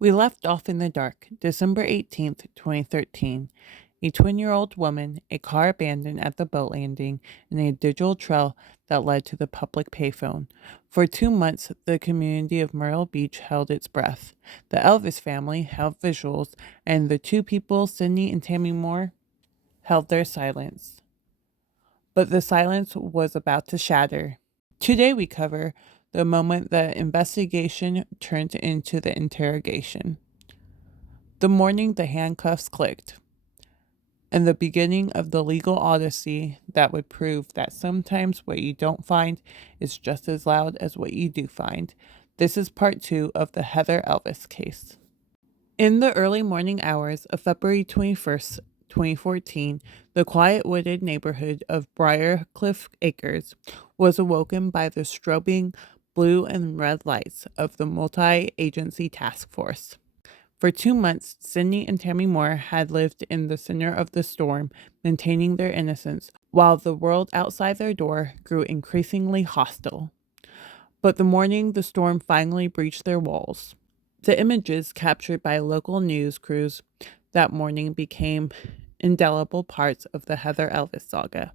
We left off in the dark, December 18th, 2013. A 20-year-old woman, a car abandoned at the boat landing, and a digital trail that led to the public payphone. For 2 months, the community of Myrtle Beach held its breath. The Elvis family held visuals, and the two people, Sidney and Tammy Moorer, held their silence. But the silence was about to shatter. Today we cover the moment the investigation turned into the interrogation. The morning the handcuffs clicked, and the beginning of the legal odyssey that would prove that sometimes what you don't find is just as loud as what you do find. This is part 2 of the Heather Elvis case. In the early morning hours of February 21st, 2014, the quiet wooded neighborhood of Briarcliffe Acres was awoken by the strobing blue and red lights of the multi-agency task force. For 2 months, Sidney and Tammy Moorer had lived in the center of the storm, maintaining their innocence, while the world outside their door grew increasingly hostile. But the morning the storm finally breached their walls, the images captured by local news crews that morning became indelible parts of the Heather Elvis saga.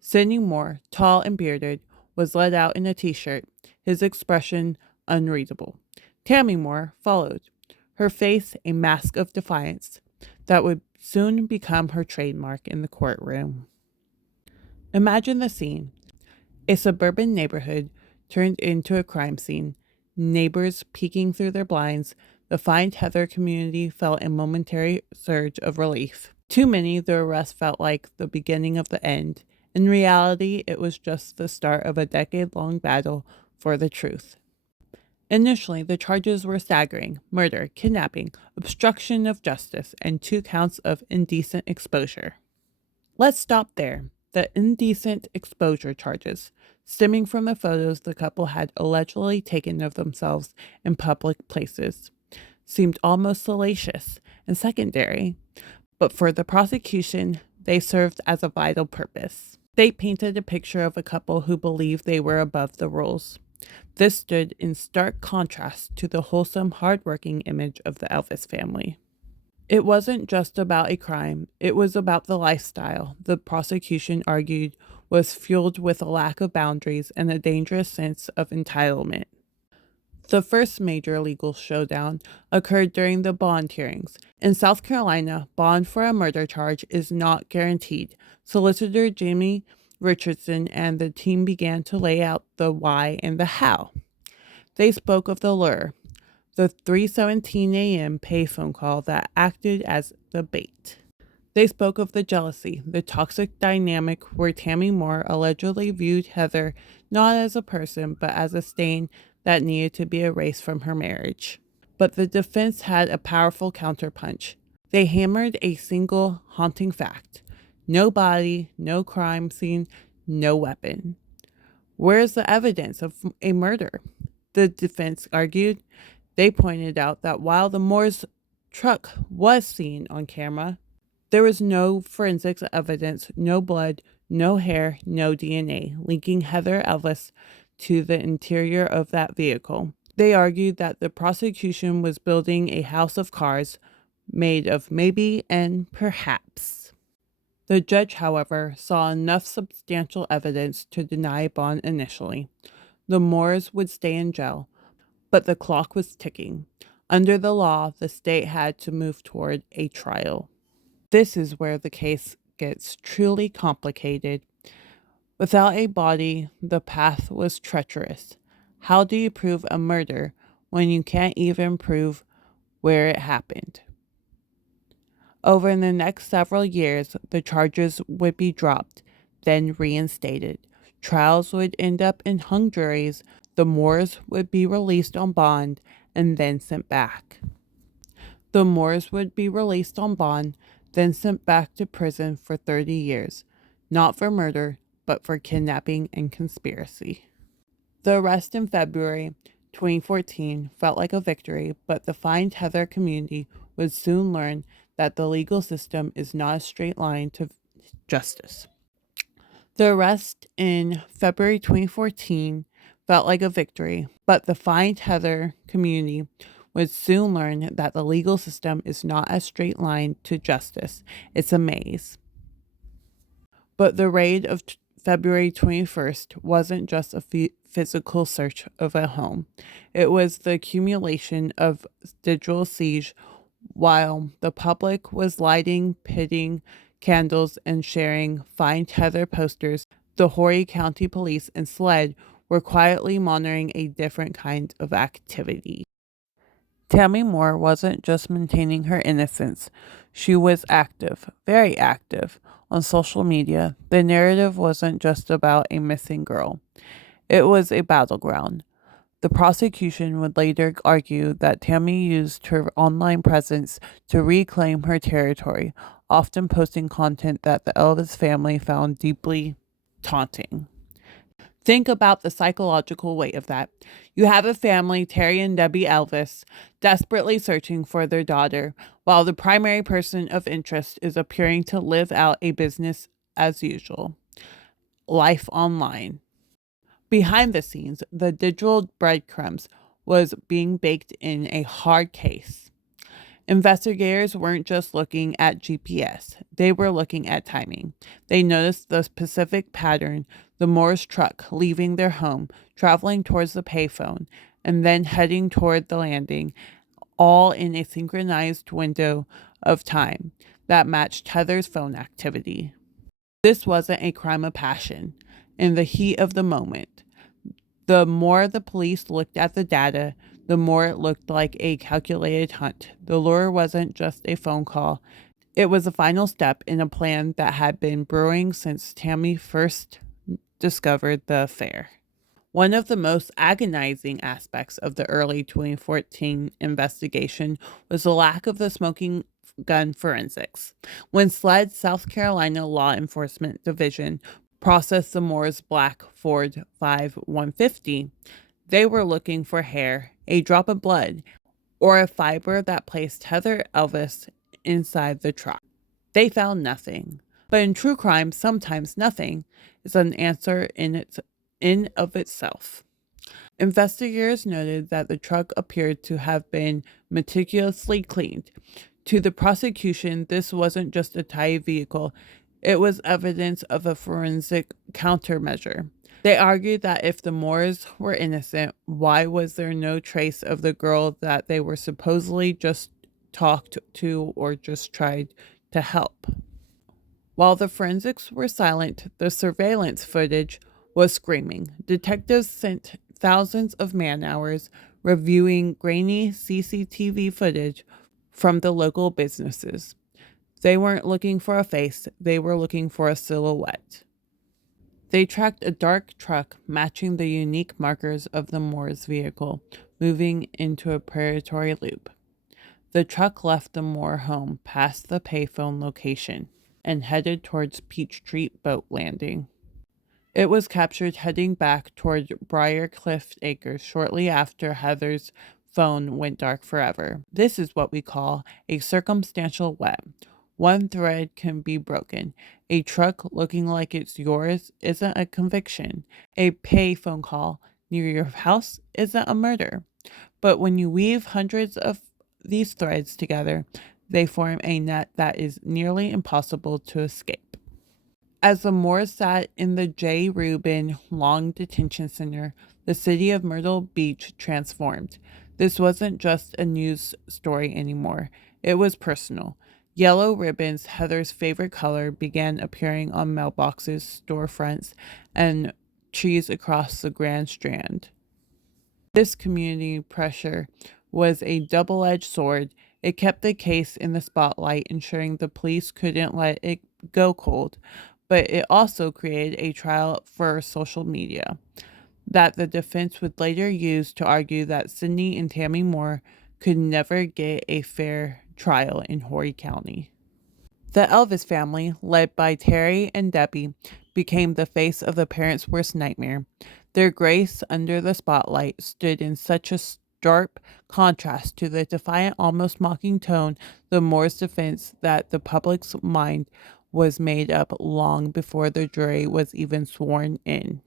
Sidney Moorer, tall and bearded, was led out in a t-shirt, his expression unreadable. Tammy Moorer followed, her face a mask of defiance that would soon become her trademark in the courtroom. Imagine the scene. A suburban neighborhood turned into a crime scene, neighbors peeking through their blinds. The Find Heather community felt a momentary surge of relief. To many, the arrest felt like the beginning of the end. In reality, it was just the start of a decade-long battle for the truth. Initially, the charges were staggering: murder, kidnapping, obstruction of justice, and 2 counts of indecent exposure. Let's stop there. The indecent exposure charges, stemming from the photos the couple had allegedly taken of themselves in public places, seemed almost salacious and secondary, but for the prosecution, they served as a vital purpose. They painted a picture of a couple who believed they were above the rules. This stood in stark contrast to the wholesome, hardworking image of the Elvis family. It wasn't just about a crime, it was about the lifestyle the prosecution argued was fueled with a lack of boundaries and a dangerous sense of entitlement. The first major legal showdown occurred during the bond hearings. In South Carolina, bond for a murder charge is not guaranteed. Solicitor Jamie Richardson and the team began to lay out the why and the how. They spoke of the lure, the 3:17 a.m. payphone call that acted as the bait. They spoke of the jealousy, the toxic dynamic where Tammy Moorer allegedly viewed Heather not as a person but as a stain that needed to be erased from her marriage. But the defense had a powerful counterpunch. They hammered a single haunting fact: no body, no crime scene, no weapon. Where is the evidence of a murder? The defense argued. They pointed out that while the Moore's truck was seen on camera, there was no forensics evidence, no blood, no hair, no DNA linking Heather Elvis to the interior of that vehicle. They argued that the prosecution was building a house of cards made of maybe and perhaps. The judge, however, saw enough substantial evidence to deny bond initially. The Moores would stay in jail, but the clock was ticking. Under the law, the state had to move toward a trial. This is where the case gets truly complicated. Without a body, the path was treacherous. How do you prove a murder when you can't even prove where it happened? Over the next several years, the charges would be dropped, then reinstated. Trials would end up in hung juries. The Moores would be released on bond and then sent back. The Moores would be released on bond, then sent back to prison for 30 years, not for murder, but for kidnapping and conspiracy. The arrest in February 2014 felt like a victory, but the Find Heather community would soon learn that the legal system is not a straight line to justice. The arrest in February 2014 felt like a victory, but the Find Heather community would soon learn that the legal system is not a straight line to justice, it's a maze. But the raid of February 21st wasn't just a physical search of a home, it was the accumulation of digital siege while the public was lighting, pitting candles, and sharing Find Heather posters. The Horry County Police and SLED were quietly monitoring a different kind of activity. Tammy Moore wasn't just maintaining her innocence, she was active, very active, on social media. The narrative wasn't just about a missing girl, it was a battleground. The prosecution would later argue that Tammy used her online presence to reclaim her territory, often posting content that the Elvis family found deeply taunting. Think about the psychological weight of that. You have a family, Terry and Debbie Elvis, desperately searching for their daughter, while the primary person of interest is appearing to live out a business as usual life online. Behind the scenes, the digital breadcrumbs was being baked in a hard case. Investigators weren't just looking at GPS, they were looking at timing. They noticed the specific pattern, the Moore's truck leaving their home, traveling towards the payphone, and then heading toward the landing, all in a synchronized window of time that matched Heather's phone activity. This wasn't a crime of passion. In the heat of the moment, the more the police looked at the data, the more it looked like a calculated hunt. The lure wasn't just a phone call, it was a final step in a plan that had been brewing since Tammy first discovered the affair. One of the most agonizing aspects of the early 2014 investigation was the lack of the smoking gun forensics. When SLED South Carolina Law Enforcement Division processed the Moore's black Ford 5150, they were looking for hair, a drop of blood, or a fiber that placed Heather Elvis inside the truck. They found nothing. But in true crime, sometimes nothing is an answer in of itself. Investigators noted that the truck appeared to have been meticulously cleaned. To the prosecution, this wasn't just a tidy vehicle, it was evidence of a forensic countermeasure. They argued that if the Moores were innocent, why was there no trace of the girl that they were supposedly just talked to or just tried to help? While the forensics were silent, the surveillance footage was screaming. Detectives spent thousands of man hours reviewing grainy CCTV footage from the local businesses. They weren't looking for a face, they were looking for a silhouette. They tracked a dark truck matching the unique markers of the Moore's vehicle, moving into a predatory loop. The truck left the Moore home past the payphone location and headed towards Peachtree Boat Landing. It was captured heading back toward Briarcliffe Acres shortly after Heather's phone went dark forever. This is what we call a circumstantial web. One thread can be broken. A truck looking like it's yours isn't a conviction. A payphone call near your house isn't a murder. But when you weave hundreds of these threads together, they form a net that is nearly impossible to escape. As the Moores sat in the J. Rubin Long Detention Center, the city of Myrtle Beach transformed. This wasn't just a news story anymore. It was personal. Yellow ribbons, Heather's favorite color, began appearing on mailboxes, storefronts, and trees across the Grand Strand. This community pressure was a double-edged sword. It kept the case in the spotlight, ensuring the police couldn't let it go cold. But it also created a trial for social media that the defense would later use to argue that Sidney and Tammy Moorer could never get a fair trial in Horry County. The Elvis family, led by Terry and Debbie, became the face of the parents' worst nightmare. Their grace under the spotlight stood in such a sharp contrast to the defiant, almost mocking tone the Moore's defense that the public's mind was made up long before the jury was even sworn in.